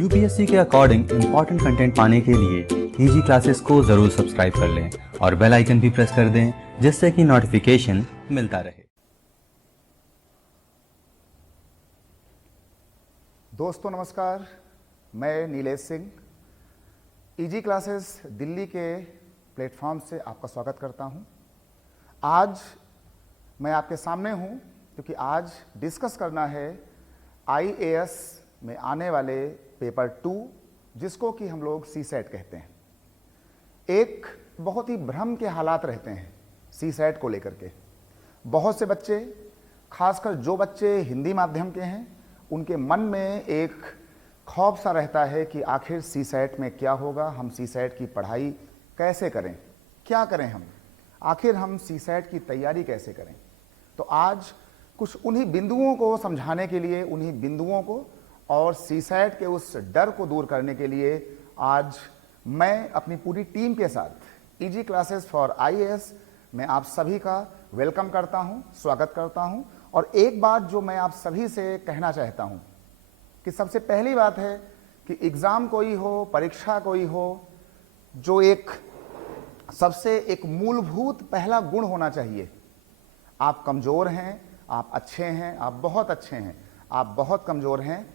UPSC के according important content पाने के लिए ईजी क्लासेस को जरूर सब्सक्राइब कर लें और बेल आइकन भी प्रेस कर दें जिससे कि नोटिफिकेशन मिलता रहे। दोस्तों नमस्कार, मैं नीलेश सिंह ईजी क्लासेस दिल्ली के प्लेटफॉर्म से आपका स्वागत करता हूं। आज मैं आपके सामने हूं क्योंकि आज डिस्कस करना है आईएएस में आने वाले पेपर 2 जिसको कि हम लोग सीसेट कहते हैं। एक बहुत ही भ्रम के हालात रहते हैं सीसेट को लेकर के। बहुत से बच्चे, खासकर जो बच्चे हिंदी माध्यम के हैं, उनके मन में एक खौफ सा रहता है कि आखिर सीसेट में क्या होगा, हम सीसेट की पढ़ाई कैसे करें, क्या करें, आखिर हम सीसेट की तैयारी कैसे करें। तो आज कुछ उन्हीं बिंदुओं को समझाने के लिए, उन्हीं बिंदुओं को और सीसेट के उस डर को दूर करने के लिए आज मैं अपनी पूरी टीम के साथ ईजी क्लासेस फॉर आईएएस में आप सभी का वेलकम करता हूं, स्वागत करता हूं। और एक बात जो मैं आप सभी से कहना चाहता हूं कि सबसे पहली बात है कि एग्जाम कोई हो, परीक्षा कोई हो, जो एक सबसे एक मूलभूत पहला गुण होना चाहिए, आप कमजोर हैं, आप अच्छे हैं, आप बहुत अच्छे हैं, आप बहुत कमजोर हैं,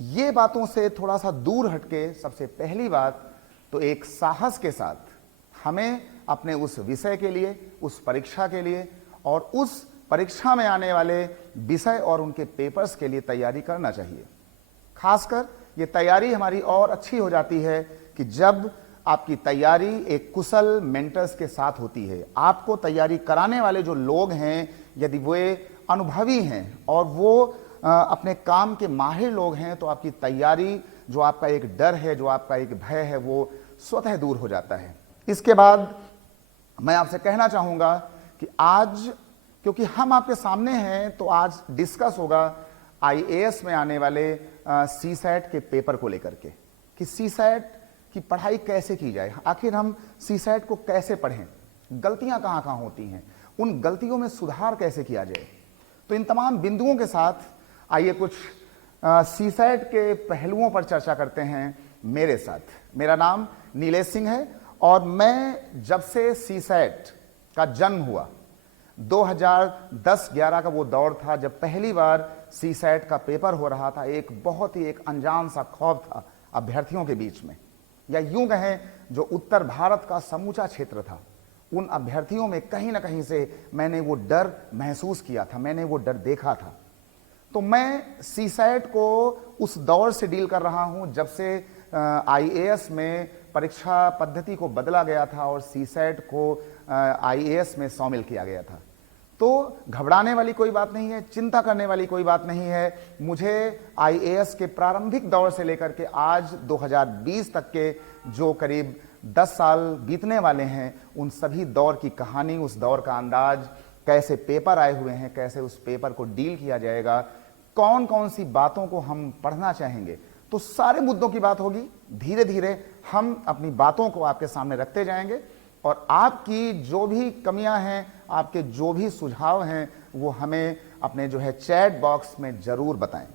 ये बातों से थोड़ा सा दूर हटके सबसे पहली बात तो एक साहस के साथ हमें अपने उस विषय के लिए, उस परीक्षा के लिए और उस परीक्षा में आने वाले विषय और उनके पेपर्स के लिए तैयारी करना चाहिए। खासकर ये तैयारी हमारी और अच्छी हो जाती है कि जब आपकी तैयारी एक कुशल मेंटर्स के साथ होती है। आपको तैयारी कराने वाले जो लोग हैं, यदि वे अनुभवी हैं और वो अपने काम के माहिर लोग हैं, तो आपकी तैयारी, जो आपका एक डर है, जो आपका एक भय है, वो स्वतः दूर हो जाता है। इसके बाद मैं आपसे कहना चाहूंगा कि आज क्योंकि हम आपके सामने हैं, तो आज डिस्कस होगा आईएएस में आने वाले सीसेट के पेपर को लेकर के कि सीसेट की पढ़ाई कैसे की जाए, आखिर हम सीसेट को कैसे पढ़ें, गलतियां कहां कहां होती हैं, उन गलतियों में सुधार कैसे किया जाए। तो इन तमाम बिंदुओं के साथ आइए कुछ सीसेट के पहलुओं पर चर्चा करते हैं मेरे साथ। मेरा नाम नीलेश सिंह है और मैं जब से सीसेट का जन्म हुआ, 2010-11 का वो दौर था जब पहली बार सीसेट का पेपर हो रहा था। एक बहुत ही एक अनजान सा खौफ था अभ्यर्थियों के बीच में, या यूं कहें जो उत्तर भारत का समूचा क्षेत्र था, उन अभ्यर्थियों में कहीं ना कहीं से मैंने वो डर महसूस किया था, मैंने वो डर देखा था। तो मैं सीसेट को उस दौर से डील कर रहा हूं जब से आईएएस में परीक्षा पद्धति को बदला गया था और सीसेट को आईएएस में शामिल किया गया था। तो घबराने वाली कोई बात नहीं है, चिंता करने वाली कोई बात नहीं है। मुझे आईएएस के प्रारंभिक दौर से लेकर के आज 2020 तक के जो करीब 10 साल बीतने वाले हैं, उन सभी दौर की कहानी, उस दौर का अंदाज, कैसे पेपर आए हुए हैं, कैसे उस पेपर को डील किया जाएगा, कौन कौन सी बातों को हम पढ़ना चाहेंगे, तो सारे मुद्दों की बात होगी। धीरे धीरे हम अपनी बातों को आपके सामने रखते जाएंगे और आपकी जो भी कमियां हैं, आपके जो भी सुझाव हैं, वो हमें अपने जो है चैट बॉक्स में जरूर बताएं।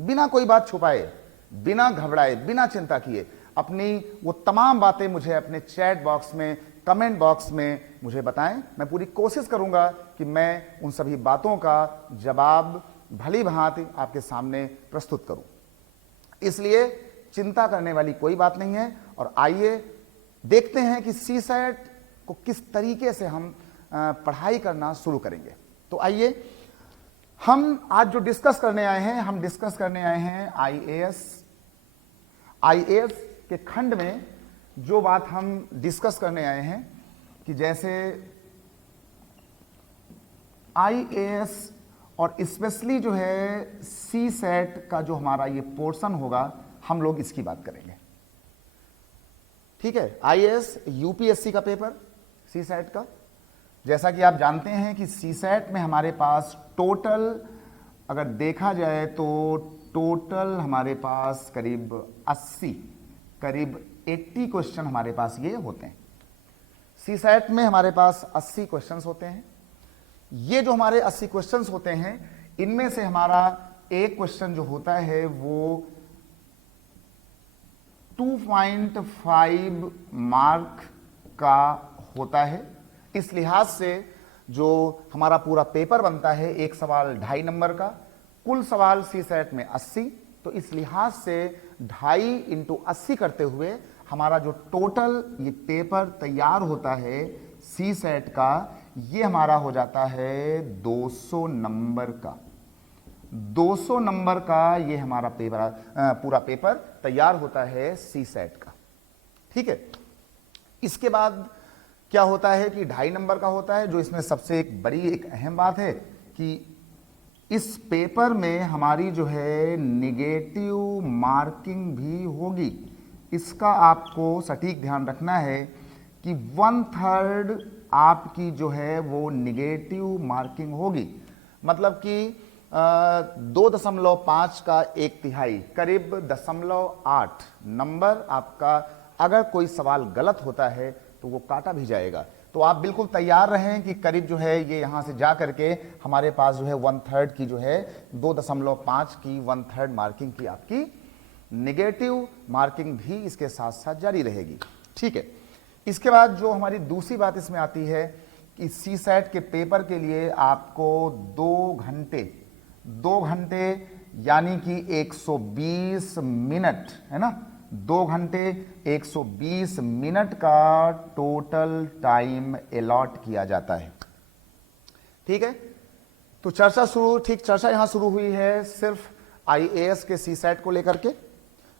बिना कोई बात छुपाए, बिना घबराए, बिना चिंता किए अपनी वो तमाम बातें मुझे अपने चैट बॉक्स में, कमेंट बॉक्स में मुझे बताएं। मैं पूरी कोशिश करूंगा कि मैं उन सभी बातों का जवाब भली भांति आपके सामने प्रस्तुत करूं। इसलिए चिंता करने वाली कोई बात नहीं है। और आइए देखते हैं कि सीसेट को किस तरीके से हम पढ़ाई करना शुरू करेंगे। तो आइए हम आज जो डिस्कस करने आए हैं, हम डिस्कस करने आए हैं आईएएस के खंड में जो बात हम डिस्कस करने आए हैं कि जैसे आईएएस और स्पेशली जो है सीसेट का जो हमारा ये पोर्शन होगा, हम लोग इसकी बात करेंगे। ठीक है, आईएएस यूपीएससी का पेपर, सीसेट का, जैसा कि आप जानते हैं कि सीसेट में हमारे पास टोटल अगर देखा जाए तो टोटल हमारे पास करीब 80 क्वेश्चन हमारे पास ये होते हैं। सीसेट में हमारे पास 80 क्वेश्चंस होते हैं। ये जो हमारे 80 क्वेश्चंस होते हैं, इनमें से हमारा एक क्वेश्चन जो होता है वो 2.5 मार्क का होता है। इस लिहाज से जो हमारा पूरा पेपर बनता है, एक सवाल 2.5 नंबर का, कुल सवाल सी सेट में 80, तो इस लिहाज से 2.5 × 80 करते हुए हमारा जो टोटल ये पेपर तैयार होता है सी सेट का, ये हमारा हो जाता है 200 नंबर का। 200 नंबर का ये हमारा पूरा पेपर तैयार होता है सी सेट का। ठीक है, इसके बाद क्या होता है कि 2.5 नंबर का होता है, जो इसमें सबसे एक बड़ी एक अहम बात है कि इस पेपर में हमारी जो है निगेटिव मार्किंग भी होगी। इसका आपको सटीक ध्यान रखना है कि 1/3 आपकी जो है वो निगेटिव मार्किंग होगी। मतलब कि 2.5 का 1/3 करीब 0.8 नंबर आपका, अगर कोई सवाल गलत होता है तो वो काटा भी जाएगा। तो आप बिल्कुल तैयार रहें कि करीब जो है ये यहाँ से जा करके हमारे पास जो है 1/3 की जो है 2.5 की 1/3 मार्किंग की आपकी नेगेटिव मार्किंग भी इसके साथ साथ जारी रहेगी। ठीक है, इसके बाद जो हमारी दूसरी बात इसमें आती है कि सी सेट के पेपर के लिए आपको 2 घंटे यानी कि 120 मिनट, है ना, 2 घंटे 120 मिनट का टोटल टाइम अलॉट किया जाता है। ठीक है, तो चर्चा यहां शुरू हुई है सिर्फ आईएएस के सी सेट को लेकर के।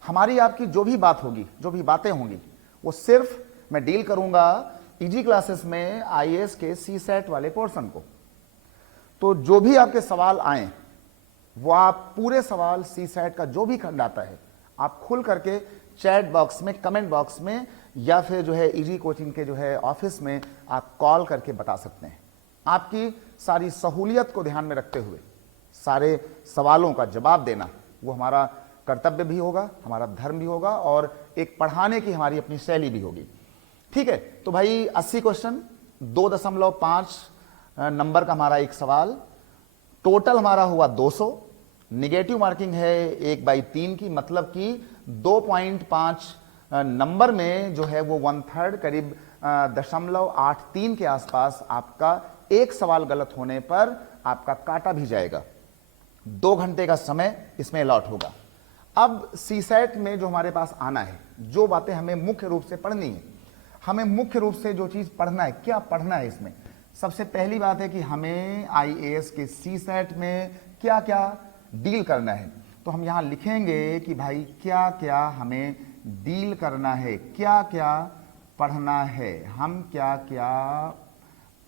हमारी आपकी जो भी बात होगी, जो भी बातें होंगी, वो सिर्फ मैं डील करूंगा ईजी क्लासेस में आईएएस के सी सेट वाले पोर्शन को। तो जो भी आपके सवाल आए वो आप पूरे सवाल सी सेट का जो भी खंड आता है आप खुल करके चैट बॉक्स में, कमेंट बॉक्स में, या फिर जो है ईजी कोचिंग के जो है ऑफिस में आप कॉल करके बता सकते हैं। आपकी सारी सहूलियत को ध्यान में रखते हुए सारे सवालों का जवाब देना वो हमारा कर्तव्य भी होगा, हमारा धर्म भी होगा, और एक पढ़ाने की हमारी अपनी शैली भी होगी। ठीक है, तो भाई 80 क्वेश्चन, 2.5 नंबर का हमारा एक सवाल, टोटल हमारा हुआ 200, निगेटिव मार्किंग है 1/3 की, मतलब कि 2.5 नंबर में जो है वो 1/3 करीब 0.83 के आसपास आपका एक सवाल गलत होने पर आपका काटा भी जाएगा। 2 घंटे का समय इसमें अलॉट होगा। अब सी सेट में जो हमारे पास आना है, जो बातें हमें मुख्य रूप से पढ़नी है, हमें मुख्य रूप से जो चीज पढ़ना है, क्या पढ़ना है इसमें, सबसे पहली बात है कि हमें आईएएस के सी सेट में क्या क्या डील करना है। तो हम यहां लिखेंगे कि भाई क्या क्या हमें डील करना है, क्या क्या पढ़ना है, हम क्या क्या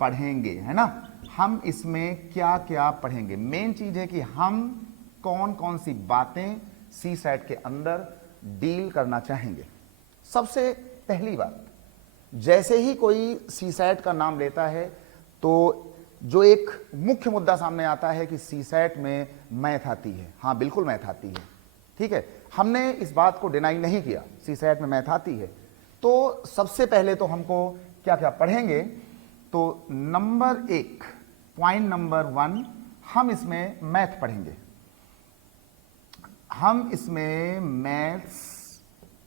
पढ़ेंगे, है ना, हम इसमें क्या क्या पढ़ेंगे। मेन चीज है कि हम कौन कौन सी बातें सी सेट के अंदर डील करना चाहेंगे। सबसे पहली बात, जैसे ही कोई सी सेट का नाम लेता है तो जो एक मुख्य मुद्दा सामने आता है कि सी सेट में मैथ आती है। हाँ, बिल्कुल मैथ आती है। ठीक है, हमने इस बात को डिनाई नहीं किया, सी सेट में मैथ आती है। तो सबसे पहले तो हमको क्या क्या पढ़ेंगे, तो नंबर 1, पॉइंट नंबर 1, हम इसमें मैथ पढ़ेंगे। हम इसमें मैथ्स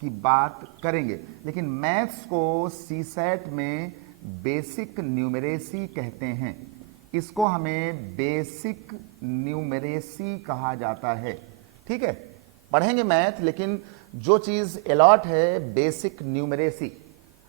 की बात करेंगे, लेकिन मैथ्स को सी सेट में बेसिक न्यूमेरेसी कहते हैं। इसको हमें बेसिक न्यूमेरेसी कहा जाता है। ठीक है, पढ़ेंगे मैथ, लेकिन जो चीज अलॉट है बेसिक न्यूमेरेसी,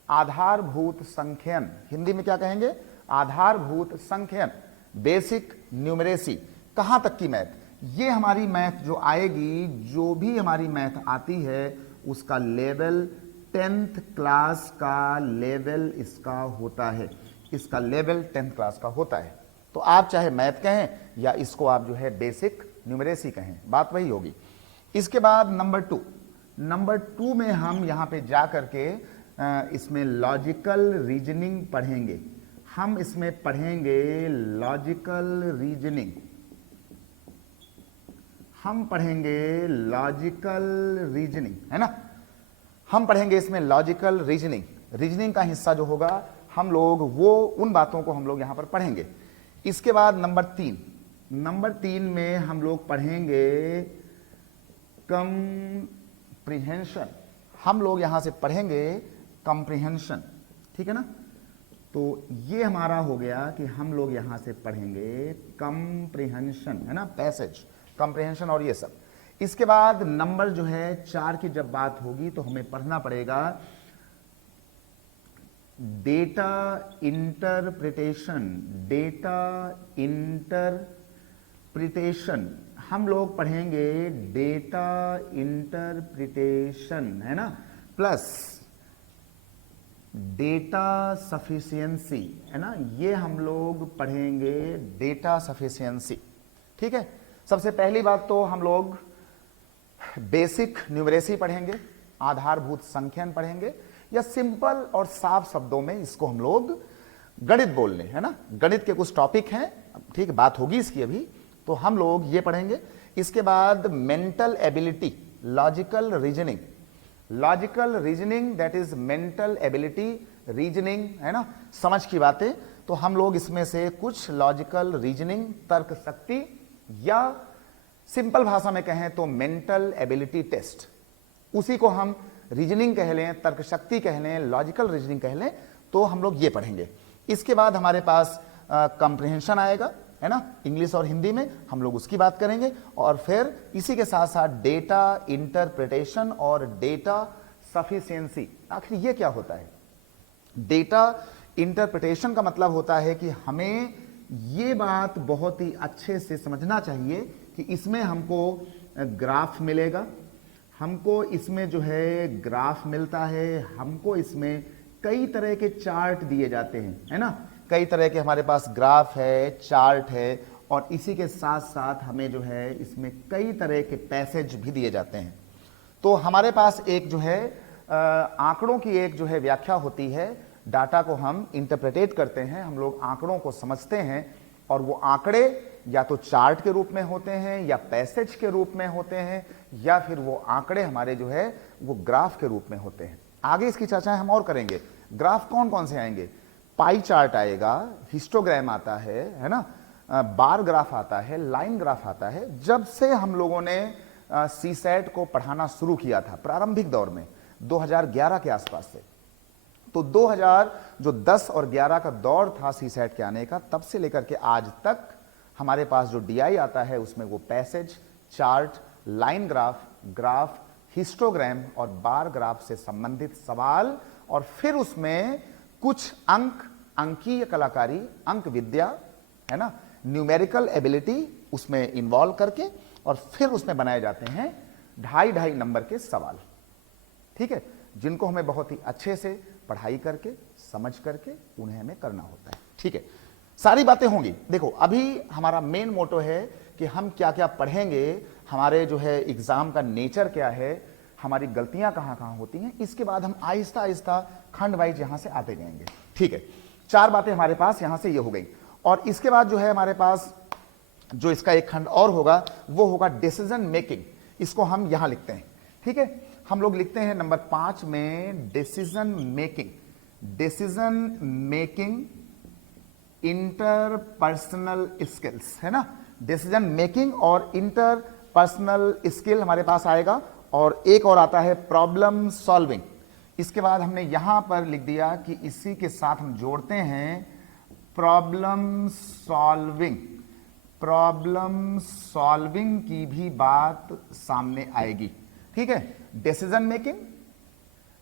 आधारभूत संख्यन, हिंदी में क्या कहेंगे, आधारभूत संख्यन, बेसिक न्यूमेरेसी। कहां तक की मैथ, ये हमारी मैथ जो आएगी, जो भी हमारी मैथ आती है उसका लेवल 10th क्लास का लेवल इसका होता है। इसका लेवल 10th क्लास का होता है। तो आप चाहे मैथ कहें या इसको आप जो है बेसिक न्यूमेरेसी कहें, बात वही होगी। इसके बाद नंबर 2 में हम यहां पे जा करके इसमें लॉजिकल रीजनिंग पढ़ेंगे। हम इसमें पढ़ेंगे लॉजिकल रीजनिंग, हम पढ़ेंगे लॉजिकल रीजनिंग, है ना, हम पढ़ेंगे इसमें लॉजिकल रीजनिंग। रीजनिंग का हिस्सा जो होगा हम लोग वो उन बातों को हम लोग यहां पर पढ़ेंगे। इसके बाद नंबर 3 में हम लोग पढ़ेंगे कंप्रीहेंशन। हम लोग यहां से पढ़ेंगे कॉम्प्रिहेंशन, ठीक है ना। तो ये हमारा हो गया कि हम लोग यहां से पढ़ेंगे कॉम्प्रिहेंशन, है ना, पैसेज, कॉम्प्रिहेंशन और ये सब। इसके बाद नंबर जो है 4 की जब बात होगी तो हमें पढ़ना पड़ेगा डेटा इंटरप्रिटेशन। डेटा इंटरप्रिटेशन हम लोग पढ़ेंगे डेटा इंटरप्रिटेशन, है ना, प्लस डेटा सफिशिएंसी, है ना, ये हम लोग पढ़ेंगे डेटा सफिशिएंसी, ठीक है। सबसे पहली बात तो हम लोग बेसिक न्यूमरेसी पढ़ेंगे, आधारभूत संख्यन पढ़ेंगे, या सिंपल और साफ शब्दों में इसको हम लोग गणित बोल लें, है ना। गणित के कुछ टॉपिक हैं, ठीक है, बात होगी इसकी अभी, तो हम लोग ये पढ़ेंगे। इसके बाद mental ability, logical reasoning, logical reasoning that is mental ability, reasoning, है ना, समझ की बातें। तो हम लोग इसमें से कुछ लॉजिकल रीजनिंग, तर्क शक्ति, या सिंपल भाषा में कहें तो मेंटल एबिलिटी टेस्ट, उसी को हम रीजनिंग कह लें, तर्क शक्ति कह लें, लॉजिकल रीजनिंग कह लें, तो हम लोग ये पढ़ेंगे। इसके बाद हमारे पास कॉम्प्रिहेंशन आएगा, है ना, इंग्लिश और हिंदी में हम लोग उसकी बात करेंगे। और फिर इसी के साथ साथ डेटा इंटरप्रिटेशन और डेटा सफिशिएंसी। आखिर ये क्या होता है? डेटा इंटरप्रिटेशन का मतलब होता है कि हमें ये बात बहुत ही अच्छे से समझना चाहिए कि इसमें हमको ग्राफ मिलेगा, हमको इसमें जो है ग्राफ मिलता है, हमको इसमें कई तरह के चार्ट दिए जाते हैं, है ना, कई तरह के हमारे पास ग्राफ है, चार्ट है, और इसी के साथ साथ हमें जो है इसमें कई तरह के पैसेज भी दिए जाते हैं। तो हमारे पास एक जो है आंकड़ों की एक जो है व्याख्या होती है, डाटा को हम इंटरप्रेटेट करते हैं, हम लोग आंकड़ों को समझते हैं, और वो आंकड़े या तो चार्ट के रूप में होते हैं, या पैसेज के रूप में होते हैं, या फिर वो आंकड़े हमारे जो है वो ग्राफ के रूप में होते हैं। आगे इसकी चर्चाएं हम और करेंगे। ग्राफ कौन कौन से आएंगे? पाई चार्ट आएगा, हिस्टोग्राम आता है ना, बार ग्राफ आता है, लाइन ग्राफ आता है। जब से हम लोगों ने सीसैट को पढ़ाना शुरू किया था प्रारंभिक दौर में 2011 के आसपास से, तो 2010 और 11 का दौर था सीसैट के आने का, तब से लेकर के आज तक हमारे पास जो डीआई आता है उसमें वो passage, chart, line graph, graph, histogram और बार ग्राफ से संबंधित सवाल, और फिर उसमें कुछ अंक, अंकीय कलाकारी, अंक विद्या, है ना, न्यूमेरिकल एबिलिटी उसमें इन्वॉल्व करके, और फिर उसमें बनाए जाते हैं 2.5 नंबर के सवाल, ठीक है, जिनको हमें बहुत ही अच्छे से पढ़ाई करके, समझ करके उन्हें हमें करना होता है, ठीक है। सारी बातें होंगी। देखो, अभी हमारा मेन मोटो है कि हम क्या क्या पढ़ेंगे, हमारे जो है एग्जाम का नेचर क्या है, हमारी गलतियां कहां कहां होती हैं, इसके बाद हम आहिस्ता आहिस्ता खंड वाइज यहां से आते जाएंगे, ठीक है। 4 बातें हमारे पास यहां से ये हो गई, और इसके बाद जो है हमारे पास जो इसका एक खंड और होगा वो होगा डिसीजन मेकिंग। इसको हम यहां लिखते हैं, ठीक है, हम लोग लिखते हैं नंबर 5 में decision making. Decision making interpersonal skills, है ना, डिसीजन मेकिंग और इंटरपर्सनल स्किल हमारे पास आएगा। और एक और आता है प्रॉब्लम सॉल्विंग। इसके बाद हमने यहां पर लिख दिया कि इसी के साथ हम जोड़ते हैं प्रॉब्लम सॉल्विंग। प्रॉब्लम सॉल्विंग की भी बात सामने आएगी, ठीक है। डिसीजन मेकिंग,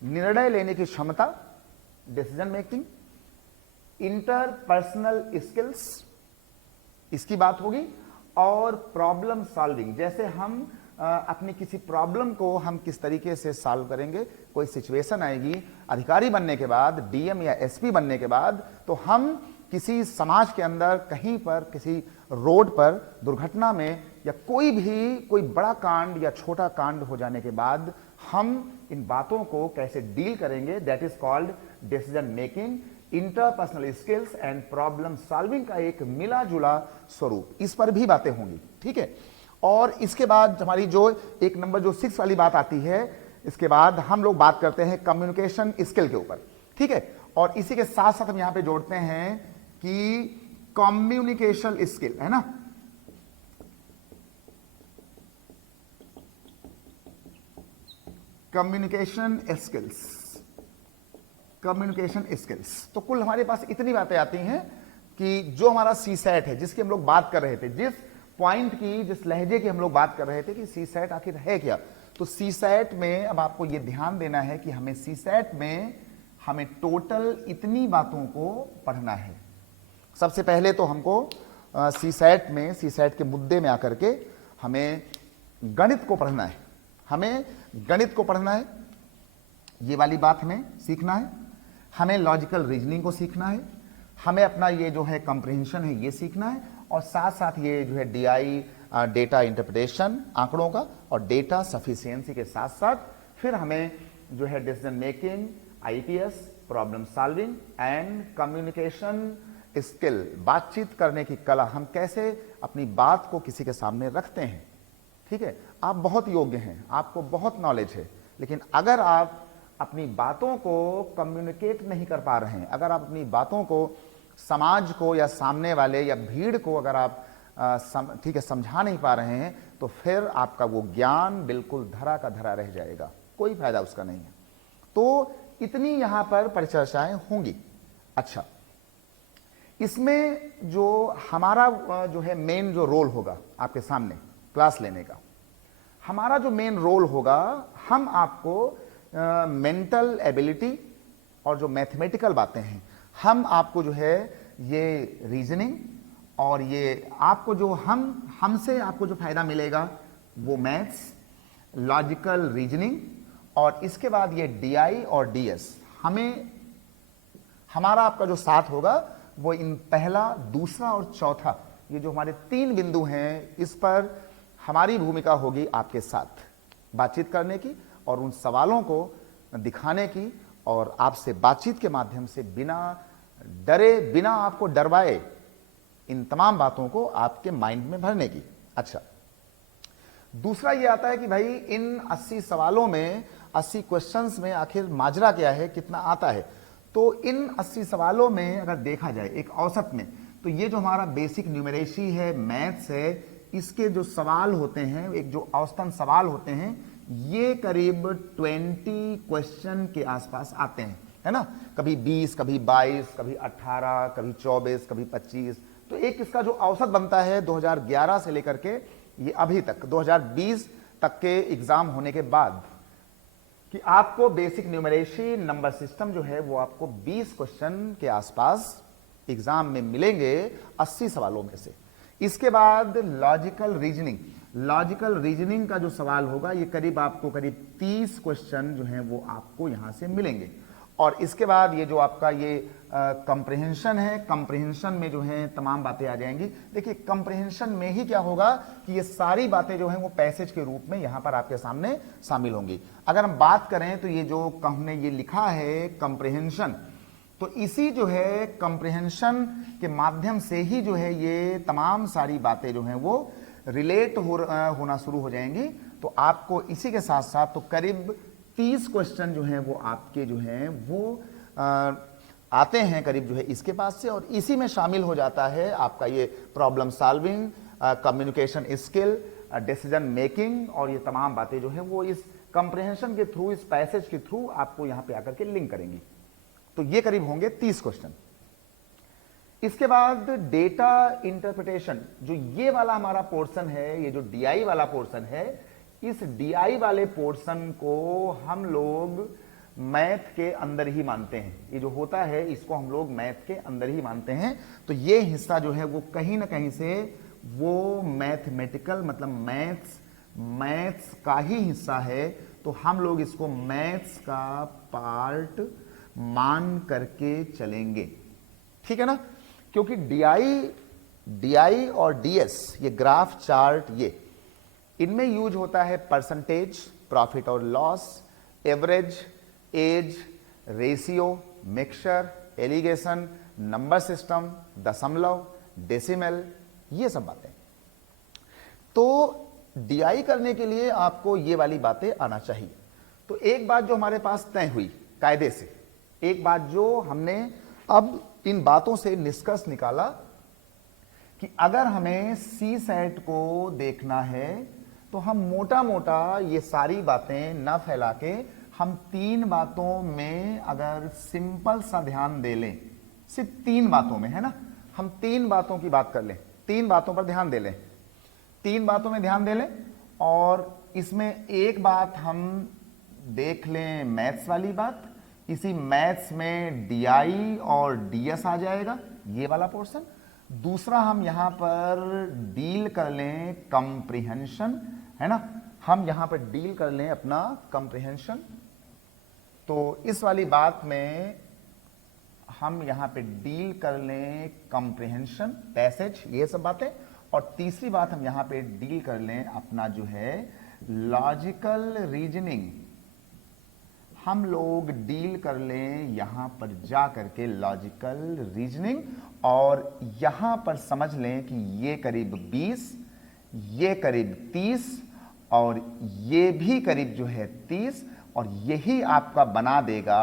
निर्णय लेने की क्षमता, डिसीजन मेकिंग, इंटरपर्सनल स्किल्स, इसकी बात होगी, और प्रॉब्लम सॉल्विंग, जैसे हम अपनी किसी प्रॉब्लम को हम किस तरीके से सॉल्व करेंगे। कोई सिचुएशन आएगी, अधिकारी बनने के बाद, डीएम या एसपी बनने के बाद, तो हम किसी समाज के अंदर कहीं पर, किसी रोड पर दुर्घटना में, या कोई बड़ा कांड या छोटा कांड हो जाने के बाद हम इन बातों को कैसे डील करेंगे, that is called decision making, interpersonal skills and problem solving का एक मिला जुला स्वरूप। इस पर भी बातें होंगी, ठीक है। और इसके बाद हमारी जो एक नंबर जो 6 वाली बात आती है, इसके बाद हम लोग बात करते हैं कम्युनिकेशन स्किल के ऊपर, ठीक है। और इसी के साथ साथ हम यहां पे जोड़ते हैं कि कम्युनिकेशन स्किल, है ना, कम्युनिकेशन स्किल्स, कम्युनिकेशन स्किल्स। तो कुल हमारे पास इतनी बातें आती हैं कि जो हमारा सी सेट है, जिसकी हम लोग बात कर रहे थे, जिस पॉइंट की, जिस लहजे की हम लोग बात कर रहे थे कि सी सेट आखिर है क्या, तो सी सेट में अब आपको यह ध्यान देना है कि हमें सी सेट में हमें टोटल इतनी बातों को पढ़ना है। सबसे पहले तो हमको सी सेट में, सी सेट के मुद्दे में आकर के हमें गणित को पढ़ना है, हमें गणित को पढ़ना है, ये वाली बात हमें सीखना है, हमें लॉजिकल रीजनिंग को सीखना है, हमें अपना ये जो है कंप्रीहेंशन है ये सीखना है, और साथ साथ ये जो है डीआई, डेटा इंटरप्रिटेशन, आंकड़ों का, और डेटा सफिशिएंसी के साथ साथ फिर हमें जो है decision making, IPS, problem solving and communication skill, बातचीत करने की कला, हम कैसे अपनी बात को किसी के सामने रखते हैं। ठीक है, आप बहुत योग्य हैं, आपको बहुत नॉलेज है, लेकिन अगर आप अपनी बातों को कम्युनिकेट नहीं कर पा रहे हैं, अगर आप अपनी बातों को समाज को या सामने वाले या भीड़ को अगर आप ठीक है समझा नहीं पा रहे हैं, तो फिर आपका वो ज्ञान बिल्कुल धरा का धरा रह जाएगा, कोई फायदा उसका नहीं है। तो इतनी यहां पर परिचर्चाएं होंगी। अच्छा, इसमें जो हमारा जो है मेन जो रोल होगा आपके सामने क्लास लेने का, हमारा जो मेन रोल होगा, हम आपको मेंटल एबिलिटी और जो मैथमेटिकल बातें हैं, हम आपको जो है ये रीजनिंग और ये आपको जो हमसे आपको जो फायदा मिलेगा वो मैथ्स, लॉजिकल रीजनिंग, और इसके बाद ये डीआई और डीएस, हमारा आपका जो साथ होगा वो इन पहला, दूसरा और चौथा, ये जो हमारे 3 बिंदु हैं, इस पर हमारी भूमिका होगी आपके साथ बातचीत करने की और उन सवालों को दिखाने की, और आपसे बातचीत के माध्यम से बिना डरे, बिना आपको डरवाए, इन तमाम बातों को आपके माइंड में भरने की। अच्छा, दूसरा ये आता है कि भाई इन 80 सवालों में, 80 क्वेश्चंस में आखिर माजरा क्या है, कितना आता है। तो इन 80 सवालों में अगर देखा जाए एक औसत में, तो ये जो हमारा बेसिक न्यूमेरेसी है, मैथ्स है, इसके जो सवाल होते हैं, एक जो औसतन सवाल होते हैं, ये करीब 20 क्वेश्चन के आसपास आते हैं, है ना। कभी 20, कभी 22, कभी 18, कभी 24, कभी 25। तो एक इसका जो औसत बनता है 2011 से लेकर के ये अभी तक 2020 तक के एग्जाम होने के बाद, कि आपको बेसिक न्यूमेरेसी नंबर सिस्टम जो है वो आपको 20 क्वेश्चन के आसपास एग्जाम में मिलेंगे 80 सवालों में से। इसके बाद लॉजिकल रीजनिंग, लॉजिकल रीजनिंग का जो सवाल होगा ये करीब आपको करीब 30 क्वेश्चन जो हैं वो आपको यहां से मिलेंगे। और इसके बाद ये जो आपका ये कंप्रीहेंशन है, कंप्रीहेंशन में जो है तमाम बातें आ जाएंगी। देखिए कंप्रीहेंशन में ही क्या होगा कि ये सारी बातें जो हैं वो पैसेज के रूप में यहां पर आपके सामने शामिल होंगी। अगर हम बात करें तो ये जो हमने ये लिखा है कंप्रीहेंशन, तो इसी जो है कंप्रीहेंशन के माध्यम से ही जो है ये तमाम सारी बातें जो हैं वो रिलेट होना शुरू हो जाएंगी। तो आपको इसी के साथ साथ तो करीब 30 क्वेश्चन जो हैं वो आपके जो हैं वो आते हैं करीब जो है इसके पास से, और इसी में शामिल हो जाता है आपका ये problem solving, communication skill, decision making, और ये तमाम बातें जो हैं वो इस कंप्रीहेंशन के थ्रू, इस पैसेज के थ्रू आपको यहां पे आकर के लिंक करेंगी। तो ये करीब होंगे 30 क्वेश्चन। इसके बाद डेटा इंटरप्रिटेशन, जो ये वाला हमारा पोर्शन है, ये जो डीआई वाला पोर्शन है, इस डीआई वाले पोर्शन को हम लोग मैथ के अंदर ही मानते हैं। ये जो होता है इसको हम लोग मैथ के अंदर ही मानते हैं। तो ये हिस्सा जो है वो कहीं ना कहीं से वो मैथमेटिकल, मतलब मैथ्स का ही हिस्सा है। तो हम लोग इसको मैथ्स का पार्ट मान करके चलेंगे, ठीक है ना। क्योंकि डीआई और डीएस, ये ग्राफ चार्ट, ये इनमें यूज होता है परसेंटेज, प्रॉफिट और loss, average, age, ratio, mixture, alligation, number system, दशमलव, डेसिमल, ये सब बातें। तो डीआई करने के लिए आपको ये वाली बातें आना चाहिए। तो एक बात जो हमारे पास तय हुई कायदे से, एक बात जो हमने अब इन बातों से निष्कर्ष निकाला कि अगर हमें सी सेट को देखना है तो हम मोटा मोटा ये सारी बातें ना फैला के हम 3 बातों में अगर सिंपल सा ध्यान दे लें, सिर्फ 3 बातों में, है ना, हम 3 बातों की बात कर लें, 3 बातों पर ध्यान दे लें, 3 बातों में ध्यान दे लें, और इसमें एक बात हम देख लें मैथ्स वाली बात, इसी मैथ्स में डीआई और डीएस आ जाएगा, ये वाला पोर्शन। दूसरा हम यहां पर डील कर लें कंप्रीहेंशन, है ना, हम यहां पर डील कर लें अपना कंप्रीहेंशन। तो इस वाली बात में हम यहां पे डील कर लें कंप्रीहेंशन, पैसेज, ये सब बातें। और तीसरी बात हम यहां पे डील कर लें अपना जो है लॉजिकल रीजनिंग, हम लोग डील कर लें यहां पर जा करके लॉजिकल रीजनिंग, और यहां पर समझ लें कि ये करीब 20, ये करीब 30 और ये भी करीब जो है 30, और यही आपका बना देगा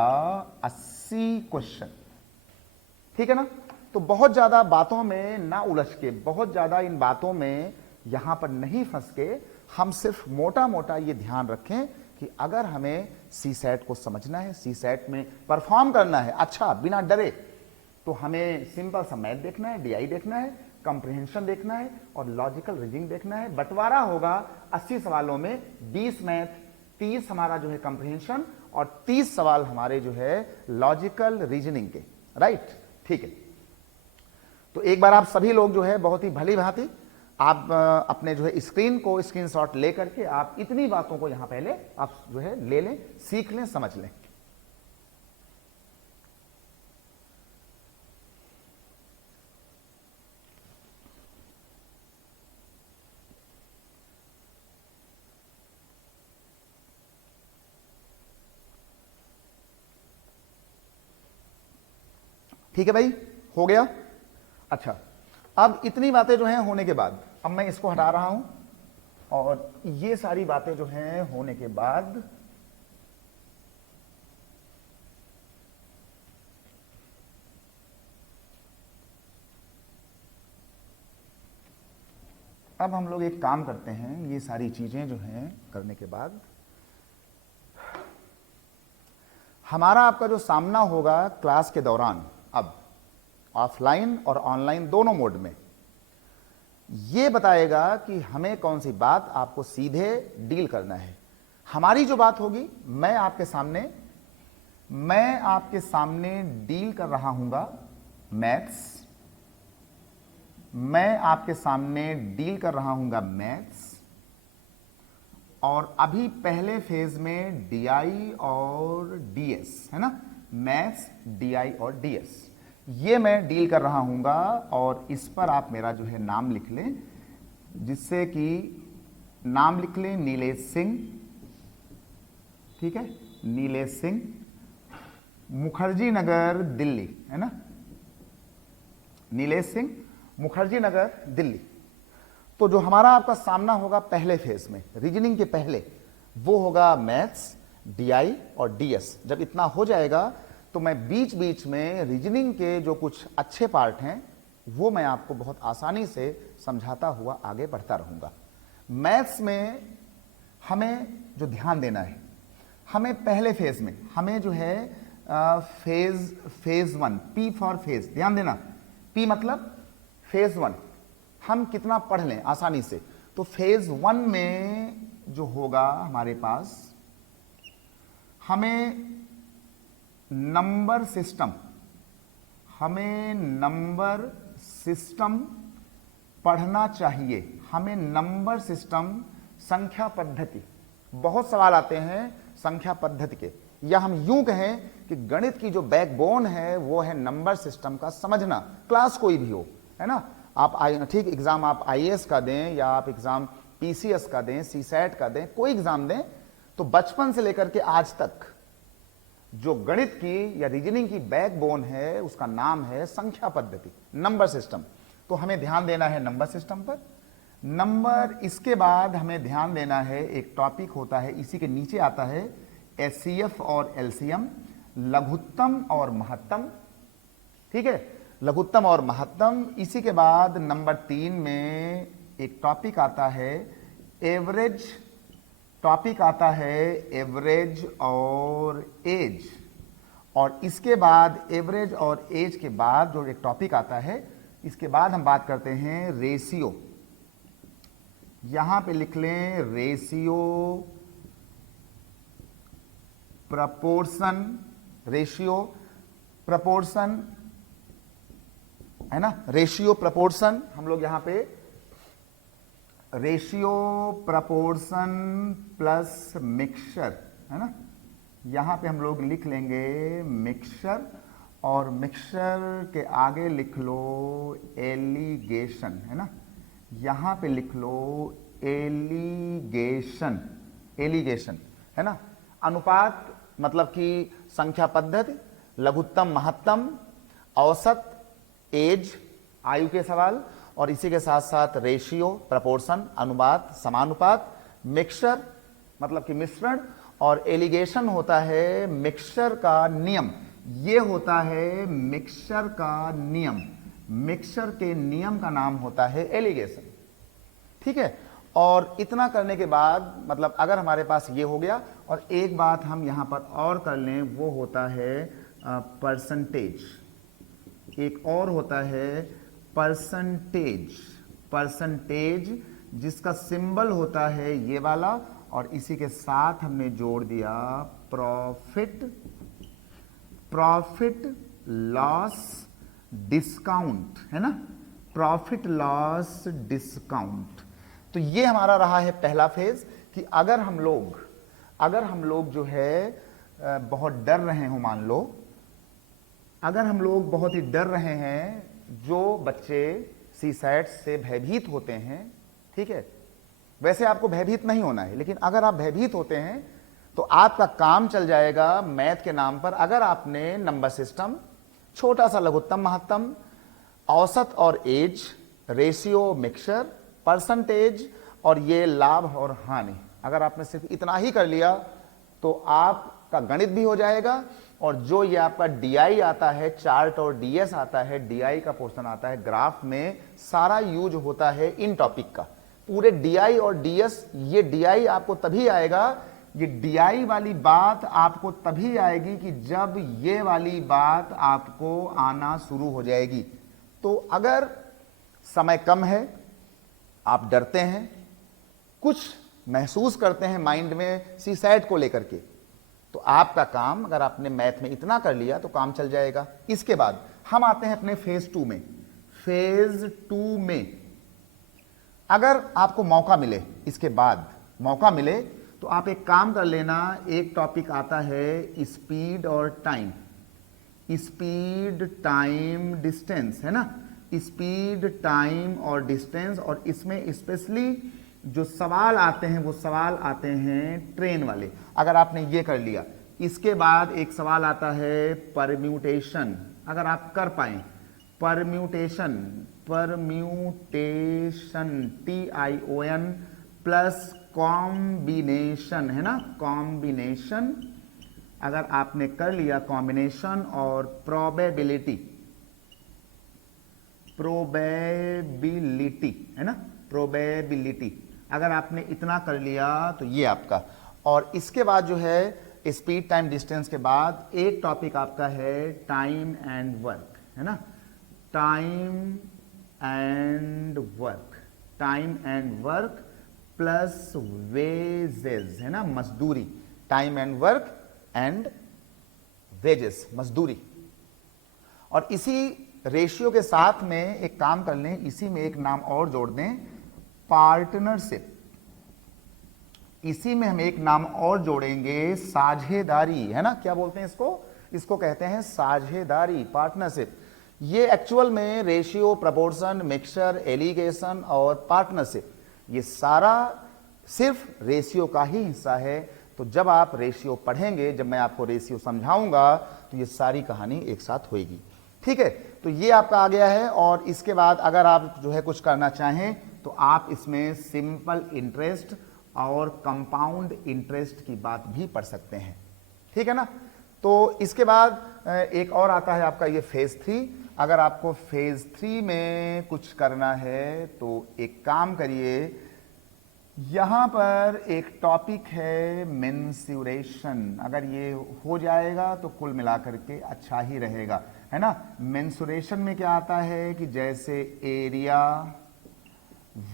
80 क्वेश्चन। ठीक है ना। तो बहुत ज्यादा बातों में ना उलझ के, बहुत ज्यादा इन बातों में यहां पर नहीं फंस के, हम सिर्फ मोटा मोटा ये ध्यान रखें कि अगर हमें सी सेट को समझना है, सी सेट में परफॉर्म करना है अच्छा बिना डरे, तो हमें सिंपल सा मैथ देखना है, डीआई देखना है, कंप्रीहेंशन देखना है और लॉजिकल रीजनिंग देखना है। बंटवारा होगा 80 सवालों में, 20 मैथ, 30 हमारा जो है कंप्रीहेंशन और 30 सवाल हमारे जो है लॉजिकल रीजनिंग के। राइट, ठीक है। तो एक बार आप सभी लोग जो है बहुत ही भली भांति आप अपने जो है स्क्रीन को स्क्रीनशॉट ले करके आप इतनी बातों को यहां पहले आप जो है ले लें, सीख लें, समझ लें। ठीक है भाई, हो गया। अच्छा, अब इतनी बातें जो हैं होने के बाद, अब मैं इसको हटा रहा हूं, और ये सारी बातें जो हैं होने के बाद अब हम लोग एक काम करते हैं, ये सारी चीजें जो हैं करने के बाद हमारा आपका जो सामना होगा क्लास के दौरान, अब ऑफलाइन और ऑनलाइन दोनों मोड में, ये बताएगा कि हमें कौन सी बात आपको सीधे डील करना है। हमारी जो बात होगी, मैं आपके सामने डील कर रहा हूंगा मैथ्स, मैं आपके सामने डील कर रहा हूंगा मैथ्स, और अभी पहले फेज में डीआई और डीएस, है ना, मैथ्स, डीआई और डीएस, ये मैं डील कर रहा हूंगा। और इस पर आप मेरा जो है नाम लिख लें, जिससे कि नाम लिख लें नीलेश सिंह। ठीक है, नीलेश सिंह, मुखर्जी नगर दिल्ली, है ना, नीलेश सिंह, मुखर्जी नगर दिल्ली। तो जो हमारा आपका सामना होगा पहले फेज में, रीजनिंग के पहले, वो होगा मैथ्स, डीआई और डीएस। जब इतना हो जाएगा तो मैं बीच बीच में रीजनिंग के जो कुछ अच्छे पार्ट हैं वो मैं आपको बहुत आसानी से समझाता हुआ आगे बढ़ता रहूंगा। मैथ्स में हमें जो ध्यान देना है, हमें पहले फेज में हमें जो है फेज 1, पी फॉर फेज, ध्यान देना, पी मतलब फेज 1, हम कितना पढ़ लें आसानी से। तो फेज 1 में जो होगा हमारे पास, हमें नंबर सिस्टम, हमें नंबर सिस्टम पढ़ना चाहिए, हमें नंबर सिस्टम, संख्या पद्धति, बहुत सवाल आते हैं संख्या पद्धति के, या हम यूं कहें कि गणित की जो बैकबोन है वो है नंबर सिस्टम का समझना। क्लास कोई भी हो, है ना, आप ठीक एग्जाम आप आईएएस का दें या आप एग्जाम पीसीएस का दें, सीसैट का दें, कोई एग्जाम दें, तो बचपन से लेकर के आज तक जो गणित की या रीजनिंग की बैकबोन है उसका नाम है संख्या पद्धति, नंबर सिस्टम। तो हमें ध्यान देना है नंबर सिस्टम पर। नंबर, इसके बाद हमें ध्यान देना है, एक टॉपिक होता है इसी के नीचे आता है एचसीएफ और एलसीएम, लघुत्तम और महत्तम। ठीक है, लघुत्तम और महत्तम। इसी के बाद नंबर 3 में एक टॉपिक आता है एवरेज टॉपिक आता है एवरेज और एज, और इसके बाद एवरेज और एज के बाद जो एक टॉपिक आता है, इसके बाद हम बात करते हैं रेशियो। यहां पे लिख लें रेशियो, प्रपोर्शन, रेशियो प्रपोर्शन, है ना, रेशियो प्रपोर्शन। हम लोग यहां पे रेशियो प्रपोर्शन प्लस मिक्सचर, है ना, यहां पे हम लोग लिख लेंगे मिक्सचर, और मिक्सचर के आगे लिख लो एलिगेशन, है ना, यहां पे लिख लो एलिगेशन, एलिगेशन, है ना। अनुपात मतलब कि संख्या पद्धति, लघुत्तम महत्तम, औसत, एज, आयु के सवाल, और इसी के साथ साथ रेशियो, प्रपोर्शन, अनुपात, समानुपात, मिक्सचर मतलब कि मिश्रण, और एलिगेशन होता है मिक्सचर का नियम। ये होता है मिक्सचर का नियम, मिक्सचर के नियम का नाम होता है एलिगेशन, ठीक है। और इतना करने के बाद मतलब अगर हमारे पास ये हो गया, और एक बात हम यहां पर और कर लें, वो होता है परसेंटेज, एक और होता है परसेंटेज, परसेंटेज जिसका सिंबल होता है ये वाला, और इसी के साथ हमने जोड़ दिया प्रॉफिट, प्रॉफिट लॉस डिस्काउंट, है ना, प्रॉफिट लॉस डिस्काउंट। तो ये हमारा रहा है पहला फेज कि अगर हम लोग जो है बहुत डर रहे हो, मान लो अगर हम लोग बहुत ही डर रहे हैं, जो बच्चे सीसैट से भयभीत होते हैं, ठीक है, वैसे आपको भयभीत नहीं होना है, लेकिन अगर आप भयभीत होते हैं तो आपका काम चल जाएगा मैथ के नाम पर। अगर आपने नंबर सिस्टम, छोटा सा लघुत्तम महत्तम, औसत और एज, रेशियो, मिक्सचर, परसेंटेज, और ये लाभ और हानि, अगर आपने सिर्फ इतना ही कर लिया तो आपका गणित भी हो जाएगा, और जो ये आपका डीआई आता है, चार्ट और डीएस आता है, डीआई का पोर्शन आता है ग्राफ में, सारा यूज होता है इन टॉपिक का। पूरे डीआई और डीएस, ये डीआई आपको तभी आएगा, ये डीआई वाली बात आपको तभी आएगी कि जब ये वाली बात आपको आना शुरू हो जाएगी। तो अगर समय कम है, आप डरते हैं, कुछ महसूस करते हैं माइंड में सीसैट को लेकर के, तो आपका काम, अगर आपने मैथ में इतना कर लिया तो काम चल जाएगा। इसके बाद हम आते हैं अपने फेज 2 में। फेज 2 में अगर आपको मौका मिले, इसके बाद मौका मिले, तो आप एक काम कर लेना, एक टॉपिक आता है स्पीड और टाइम, स्पीड, टाइम, डिस्टेंस, है ना, स्पीड, टाइम और डिस्टेंस, और इसमें स्पेशली जो सवाल आते हैं वो सवाल आते हैं ट्रेन वाले। अगर आपने ये कर लिया, इसके बाद एक सवाल आता है परम्यूटेशन, अगर आप कर पाए permutation, permutation TION plus combination, है ना, कॉम्बिनेशन, अगर आपने कर लिया कॉम्बिनेशन, और प्रोबेबिलिटी, प्रोबेबिलिटी, है ना, प्रोबेबिलिटी, अगर आपने इतना कर लिया तो ये आपका। और इसके बाद जो है स्पीड, टाइम, डिस्टेंस के बाद एक टॉपिक आपका है टाइम एंड वर्क, है ना, time and work, time and work plus wages, है ना, मजदूरी, time and work and wages, मजदूरी। और इसी रेशियो के साथ में एक काम कर लें, इसी में एक नाम और जोड़ दें, पार्टनरशिप। इसी में हम एक नाम और जोड़ेंगे, साझेदारी, है ना, क्या बोलते हैं इसको, इसको कहते हैं साझेदारी, पार्टनरशिप। ये एक्चुअल में रेशियो, प्रपोर्शन, मिक्सचर, एलिगेशन और पार्टनरशिप, ये सारा सिर्फ रेशियो का ही हिस्सा है। तो जब आप रेशियो पढ़ेंगे, जब मैं आपको रेशियो समझाऊंगा, तो ये सारी कहानी एक साथ होगी, ठीक है। तो ये आपका आ गया है। और इसके बाद अगर आप जो है कुछ करना चाहें तो आप इसमें सिंपल इंटरेस्ट और कंपाउंड इंटरेस्ट की बात भी पढ़ सकते हैं, ठीक है ना। तो इसके बाद एक और आता है आपका ये फेज 3। अगर आपको फेज 3 में कुछ करना है तो एक काम करिए, यहां पर एक टॉपिक है मेंसुरेशन। अगर ये हो जाएगा तो कुल मिलाकर के अच्छा ही रहेगा, है ना। मेंसुरेशन में क्या आता है कि जैसे एरिया,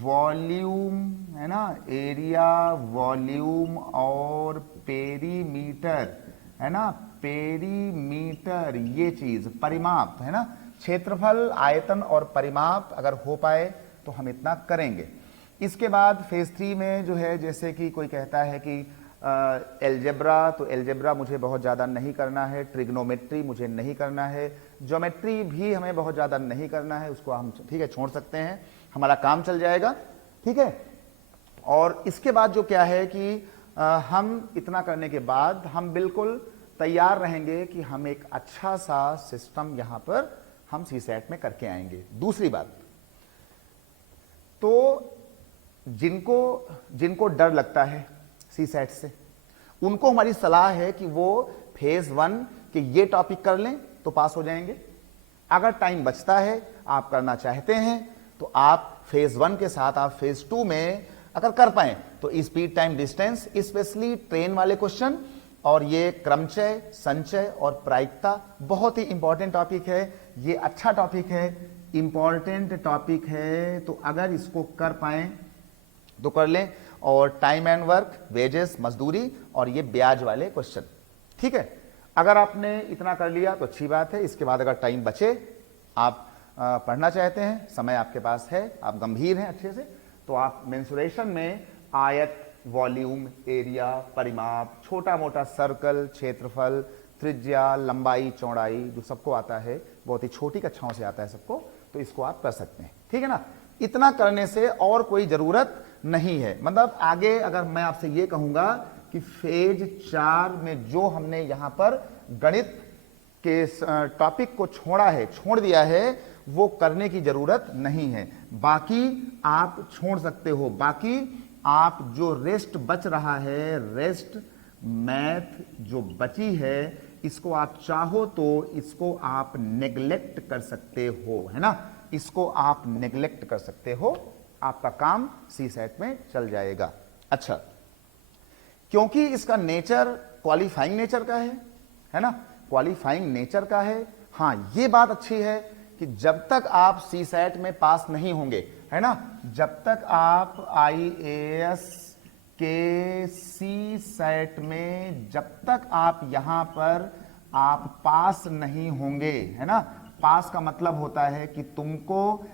वॉल्यूम, है ना, एरिया, वॉल्यूम और पेरीमीटर, है ना, पेरीमीटर, ये चीज परिमाप, है ना, क्षेत्रफल, आयतन और परिमाप अगर हो पाए तो हम इतना करेंगे। इसके बाद फेज 3 में जो है, जैसे कि कोई कहता है कि एलजेब्रा, तो एलजेब्रा मुझे बहुत ज़्यादा नहीं करना है, ट्रिग्नोमेट्री मुझे नहीं करना है, ज्योमेट्री भी हमें बहुत ज़्यादा नहीं करना है, उसको हम ठीक है छोड़ सकते हैं, हमारा काम चल जाएगा, ठीक है। और इसके बाद जो क्या है कि हम इतना करने के बाद हम बिल्कुल तैयार रहेंगे कि हम एक अच्छा सा सिस्टम यहाँ पर हम सीसैट में करके आएंगे। दूसरी बात, तो जिनको डर लगता है सीसैट से, उनको हमारी सलाह है कि वो फेज 1 के ये टॉपिक कर लें तो पास हो जाएंगे। अगर टाइम बचता है, आप करना चाहते हैं, तो आप फेज 1 के साथ आप फेज 2 में अगर कर पाए तो speed, time, distance, specially train वाले क्वेश्चन और ये क्रमचय, संचय और प्रायिकता बहुत ही इंपॉर्टेंट टॉपिक है। ये अच्छा टॉपिक है, इंपॉर्टेंट टॉपिक है, तो अगर इसको कर पाए तो कर लें। और टाइम एंड वर्क, वेजेस, मजदूरी और ये ब्याज वाले क्वेश्चन, ठीक है। अगर आपने इतना कर लिया तो अच्छी बात है। इसके बाद अगर टाइम बचे, आप पढ़ना चाहते हैं, समय आपके पास है, आप गंभीर हैं अच्छे से, तो आप मेंसुरेशन में आयत, वॉल्यूम, एरिया, परिमाप, छोटा मोटा सर्कल, क्षेत्रफल, त्रिज्या, लंबाई, चौड़ाई, जो सबको आता है, बहुत ही छोटी कक्षाओं से आता है सबको, तो इसको आप कर सकते हैं, ठीक है ना। इतना करने से और कोई जरूरत नहीं है। मतलब आगे अगर मैं आपसे ये कहूंगा कि फेज 4 में जो हमने यहां पर गणित के टॉपिक को छोड़ दिया है, वो करने की जरूरत नहीं है। बाकी आप छोड़ सकते हो। बाकी आप जो रेस्ट बच रहा है, रेस्ट मैथ जो बची है, इसको आप चाहो तो इसको आप नेग्लेक्ट कर सकते हो, है ना, इसको आप नेग्लेक्ट कर सकते हो, आपका काम सीसैट में चल जाएगा। अच्छा, क्योंकि इसका नेचर क्वालिफाइंग नेचर का है ना, क्वालिफाइंग नेचर का है। हाँ, ये बात अच्छी है कि जब तक आप सीसैट में पास नहीं होंगे, है ना, जब तक आप IAS के सीसैट में जब तक आप यहां पर आप पास नहीं होंगे, है ना, पास का मतलब होता है कि तुमको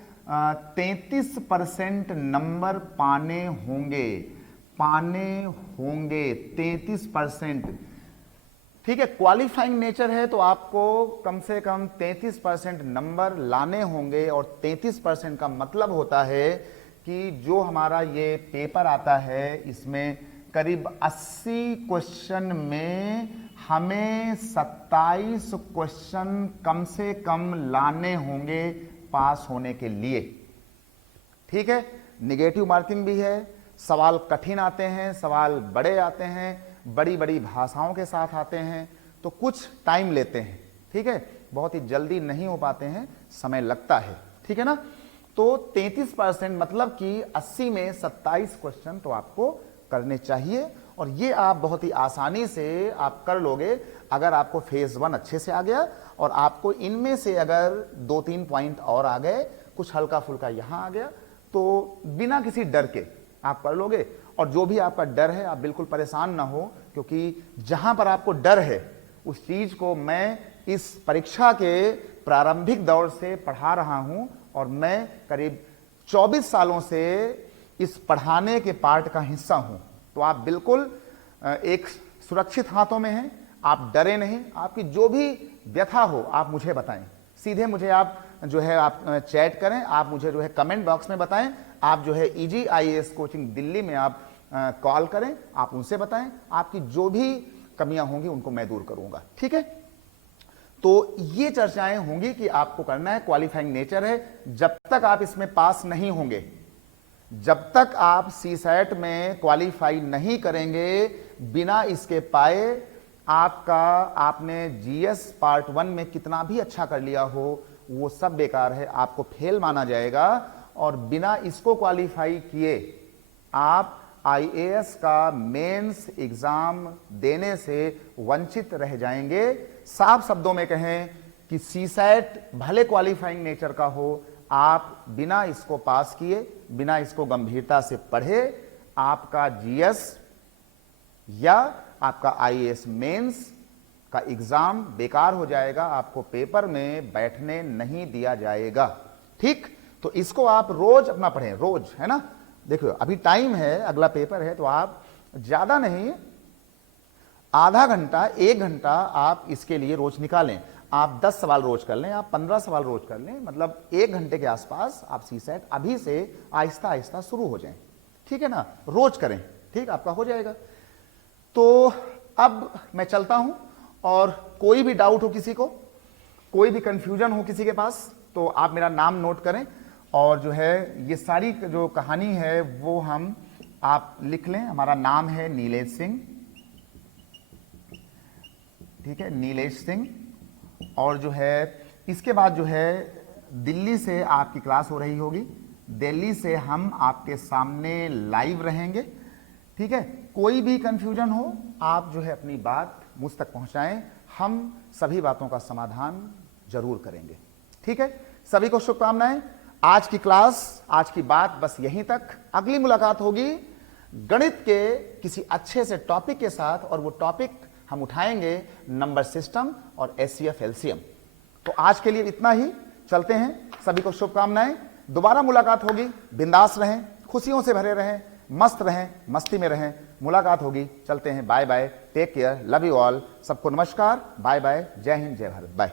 33% नंबर पाने होंगे 33%, ठीक है। क्वालिफाइंग नेचर है तो आपको कम से कम 33% नंबर लाने होंगे, और 33% का मतलब होता है कि जो हमारा ये पेपर आता है, इसमें करीब 80 क्वेश्चन में हमें 27 क्वेश्चन कम से कम लाने होंगे पास होने के लिए, ठीक है। निगेटिव मार्किंग भी है, सवाल कठिन आते हैं, सवाल बड़े आते हैं, बड़ी बड़ी भाषाओं के साथ आते हैं, तो कुछ टाइम लेते हैं, ठीक है, बहुत ही जल्दी नहीं हो पाते हैं, समय लगता है, ठीक है ना। तो 33% मतलब कि 80 में 27 क्वेश्चन तो आपको करने चाहिए, और ये आप बहुत ही आसानी से आप कर लोगे अगर आपको फेज 1 अच्छे से आ गया, और आपको इनमें से अगर 2-3 पॉइंट और आ गए, कुछ हल्का फुल्का यहां आ गया, तो बिना किसी डर के आप कर लोगे। और जो भी आपका डर है, आप बिल्कुल परेशान ना हो, क्योंकि जहां पर आपको डर है उस चीज को मैं इस परीक्षा के प्रारंभिक दौर से पढ़ा रहा हूं, और मैं करीब 24 सालों से इस पढ़ाने के पार्ट का हिस्सा हूं। तो आप बिल्कुल एक सुरक्षित हाथों में हैं, आप डरे नहीं। आपकी जो भी व्यथा हो आप मुझे बताएं, सीधे मुझे आप जो है आप चैट करें, आप मुझे जो है कमेंट बॉक्स में बताएं, आप जो है इजी IAS कोचिंग दिल्ली में आप कॉल करें, आप उनसे बताएं, आपकी जो भी कमियां होंगी उनको मैं दूर करूंगा, ठीक है। तो ये चर्चाएं होंगी कि आपको करना है, क्वालिफाइंग नेचर है। जब तक आप इसमें पास नहीं होंगे, जब तक आप सीसैट में क्वालिफाई नहीं करेंगे, बिना इसके पाए आपने GS पार्ट 1 में कितना भी अच्छा कर लिया हो, वो सब बेकार है, आपको फेल माना जाएगा। और बिना इसको क्वालिफाई किए आप आईएएस का मेंस एग्जाम देने से वंचित रह जाएंगे। साफ शब्दों में कहें कि सीसैट भले क्वालिफाइंग नेचर का हो, आप बिना इसको पास किए, बिना इसको गंभीरता से पढ़े, आपका जीएस या आपका आईएएस मेंस का एग्जाम बेकार हो जाएगा, आपको पेपर में बैठने नहीं दिया जाएगा। ठीक, तो इसको आप रोज अपना पढ़ें, रोज, है ना। देखो अभी टाइम है, अगला पेपर है, तो आप ज्यादा नहीं, आधा घंटा 1 घंटा आप इसके लिए रोज निकालें। आप 10 सवाल रोज कर लें, आप 15 सवाल रोज कर लें, मतलब 1 घंटे के आसपास आप सीसैट अभी से आहिस्ता आहिस्ता शुरू हो जाएं। ठीक है ना, रोज करें, ठीक, आपका हो जाएगा। तो अब मैं चलता हूं, और कोई भी डाउट हो किसी को, कोई भी कंफ्यूजन हो किसी के पास, तो आप मेरा नाम नोट करें, और जो है ये सारी जो कहानी है वो हम आप लिख लें। हमारा नाम है नीलेश सिंह, ठीक है, नीलेश सिंह। और जो है इसके बाद जो है दिल्ली से आपकी क्लास हो रही होगी, दिल्ली से हम आपके सामने लाइव रहेंगे। ठीक है, कोई भी कंफ्यूजन हो आप जो है अपनी बात मुझ तक पहुंचाएं, हम सभी बातों का समाधान जरूर करेंगे। ठीक है, सभी को शुभकामनाएं। आज की क्लास, आज की बात बस यहीं तक। अगली मुलाकात होगी गणित के किसी अच्छे से टॉपिक के साथ, और वो टॉपिक हम उठाएंगे नंबर सिस्टम और एचसीएफ एलसीएम। तो आज के लिए इतना ही, चलते हैं, सभी को शुभकामनाएं। दोबारा मुलाकात होगी, बिंदास रहें, खुशियों से भरे रहें, मस्त रहें, मस्ती में रहें। मुलाकात होगी, चलते हैं, bye bye, take care, love you all, सबको नमस्कार, बाय बाय, जय हिंद, जय भारत, बाय।